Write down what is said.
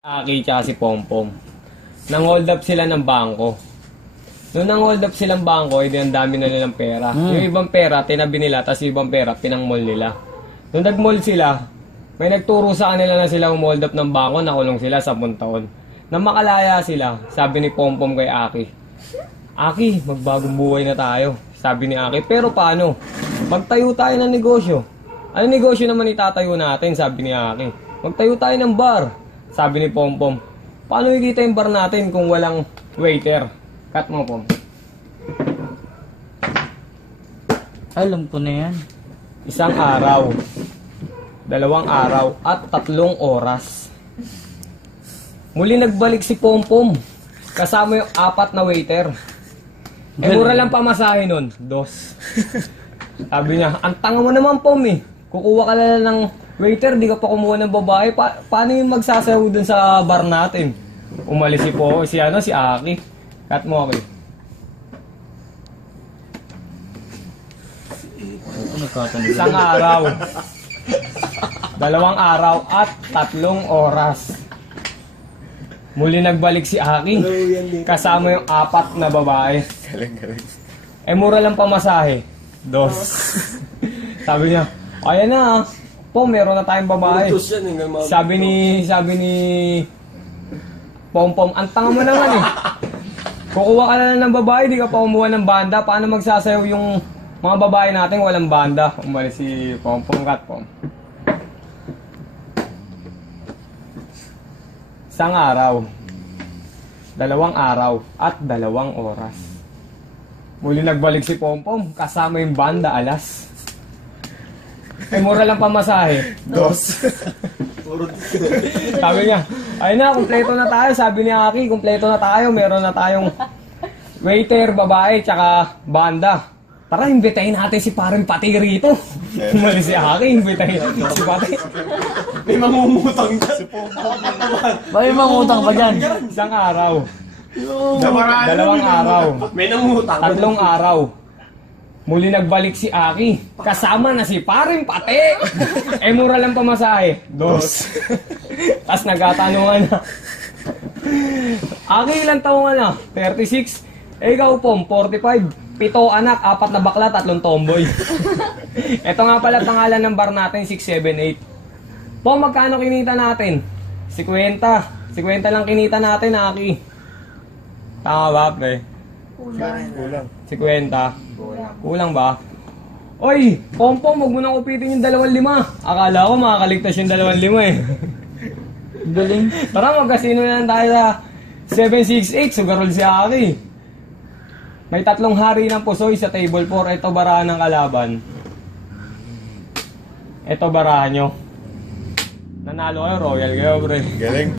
Aki tsaka si Pompom. Nang-hold up sila ng bangko. Noong nang-hold up silang bangko, edi ang dami na nilang pera. Yung ibang pera, tinabi nila, tapos yung ibang pera, pinang-mall nila. Noong nag-mall sila, may nagturo sa kanila na sila hold up ng bangko, nakulong sila 10 taon. Nang makalaya sila, sabi ni Pompom kay Aki, Aki, magbagong buhay na tayo. Sabi ni Aki, pero paano? Magtayo tayo ng negosyo. Ano negosyo naman itatayo natin? Sabi ni Aki. Magtayo tayo ng bar. Sabi ni Pompom, paano ikita yung bar natin kung walang waiter? Cut mo, Pom. Alam ko na yan. 1 araw, 2 araw, at 3 oras. Muli nagbalik si Pompom. Kasama yung 4 na waiter. Mura lang pamasahe nun. 2. Sabi niya, ang tanga mo naman, Pom eh. Kukuha ka lang ng waiter, di ka pa kumuha ng babae. Paano yung magsasayaw dun sa bar natin? Umalis si Aki. Cut mo, Aki. Isang araw, 2 araw, at 3 oras. Muli nagbalik si Aki. Kasama yung 4 na babae. Mura lang pamasahe. 2. Sabi niya, ayan na, po, meron na tayong babae. Sabi ni Pompom, ang tanga mo naman eh. Kukuha ka na lang ng babae, di ka pa kumuha ng banda. Paano magsasayaw yung mga babae natin walang banda? Umalis si Pompom. Cut, Pom. 1 araw, 2 araw, at 2 oras. Muli nagbalik si Pompom, kasama yung banda, alas. Mura lang pamasahe. 2. Sabi niya, ayun na, kumpleto na tayo. Sabi ni Aki, kumpleto na tayo. Meron na tayong waiter, babae, tsaka banda. Tara, imbitahin natin si Parang Pati rito. Umalis si Aki, imbitahin natin si Pati. May mangungutang dyan. Si Pompom. May mangutang pa dyan. 1 araw, 2 araw, May nangungutang. 3 araw. Muli nagbalik si Aki. Kasama na si Paring Pati. Mura lang pamasahe. 2. Tapos nagkatanungan na. Aki, ilang taong ka na? 36. Ikaw, Pom, 45. 7 anak, 4 na bakla, 3 tomboy. Ito nga pala pangalan ng bar natin, 678. Pom, magkano kinita natin? 50. 50 lang kinita natin, Aki. Tama ba, pre? Kulang. 50. Kulang ba? Oy, Pompom, huwag mo nang upitin yung 2,500. Akala ko makakaligtas yung 2,500 eh. Galing. Tara, magkasino na lang tayo sa 768. Sugarol si Aki. May 3 hari ng pusoy sa table 4. Ito barahan ng kalaban. Ito barahan nyo. Nanalo kayo, royal kayo, pre. Galing.